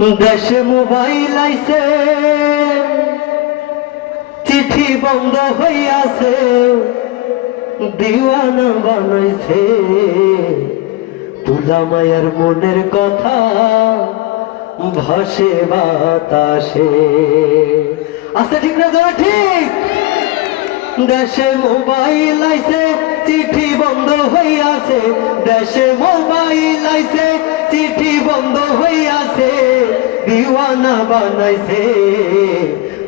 দেশে মোবাইল আইছে, চিঠি বন্ধ হইয়াছে, দিওয়ানা বানাইছে। তুলা মায়ের মনের কথা ভাসে বাতাসে। আচ্ছা ঠিক না যারা ঠিক? দেশে মোবাইল আইছে, চিঠি বন্ধ হইয়াছে। দেশে মোবাইল আইছে, চিঠি বন্ধ হইয়াছে, দিওয়ানা বানাইছে।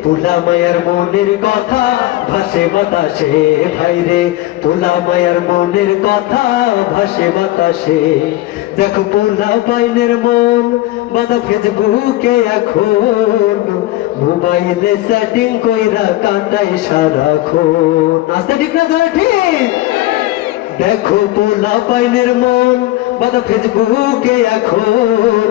তুলা মায়ের মনের কথা ভাসে বাতাসে, ভাইরে তুলা মায়ের মনের কথা ভাসে বাতাসে। দেখো পোলা বাইনের মন বাদা ফেসবুকে এখন, মোবাইলে সেটিং কইরা কাটায় সারাক্ষণ। আস্তে ঠিক না যারা ঠিক? দেখো পোলা বাইনের মন বাদা ফেসবুকে এখন,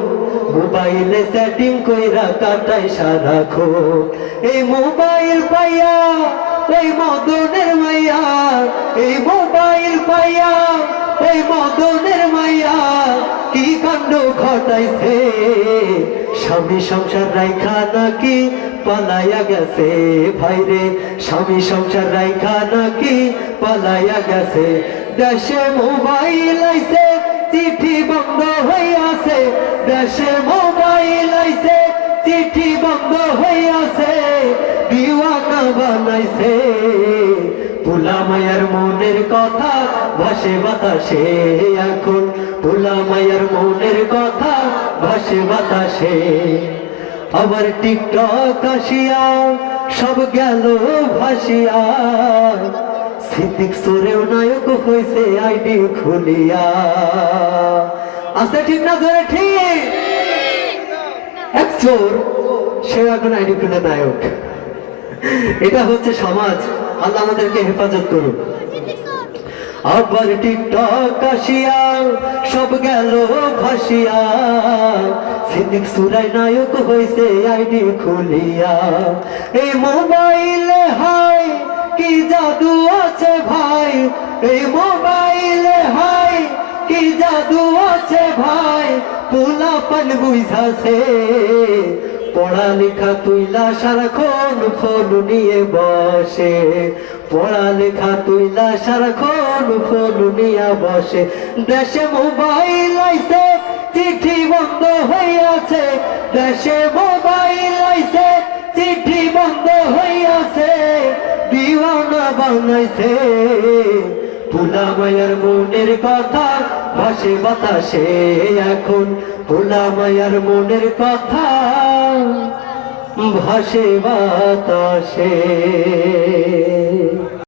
মোবাইলে সেটিং কইরা কাটায় সারাক্ষণ। এই মোবাইল পাইয়া ওই মদনের মাইয়া, এই মোবাইল পাইয়া ওই মদনের মাইয়া কি কাণ্ড ঘটাইছে। স্বামী সংসার রাইখা নাকি পালাইয়া গেছে, ভাইরে স্বামী সংসার রাইখা নাকি পালাইয়া গেছে। দেশে মোবাইল আইছে, চিঠি বন্ধ হইয়াছে। দেশে মোবাইল আইছে, চিঠি বন্ধ হইয়াছে, দিওয়ানা বানাইছে। পোলা মায়ের মনের কথা ভাসে বাতাসে এখন, পোলা মায়ের মনের কথা ভাসে বাতাসে। আবার টিকটক আসিয়া সব গেল ভাসিয়া, সিদ্দিক সোরেও নায়ক হয়েছে আইডি খুলিয়া। আচ্ছা ঠিক না ধরে ঠিক? এক চোর সে এখন আইডি খুলে নায়ক। এটা হচ্ছে সমাজ। আল্লাহ আমাদেরকে হেফাজত করুন। আবার টিকটক আসিয়া সব গেল ভাসিয়া, সিদ্দিক সুরাই নায়ক হয়েছে আইডি খুলিয়া। এই মোবাইলে হাই কি জাদু আছে ভাই, এই মোবাইলে হাই কি জাদু আছে ভাই, পোলাপান বুঝাছে। পড়ালেখা তুইলা সারাক্ষণ ফোন নিয়ে বসে, পড়ালেখা তুইলা সারাক্ষণ ফোন নিয়ে বসে। দেশে মোবাইল আইছে, চিঠি বন্ধ হইয়াছে। দেশে মোবাইল আইছে, চিঠি বন্ধ হইয়াছে, দিওয়ানা বানাইছে। পোলা মায়ের মনের কথা ভাসে বাতাসে এখন, পোলা মায়ের মনের কথা ভাসে বাতাসে।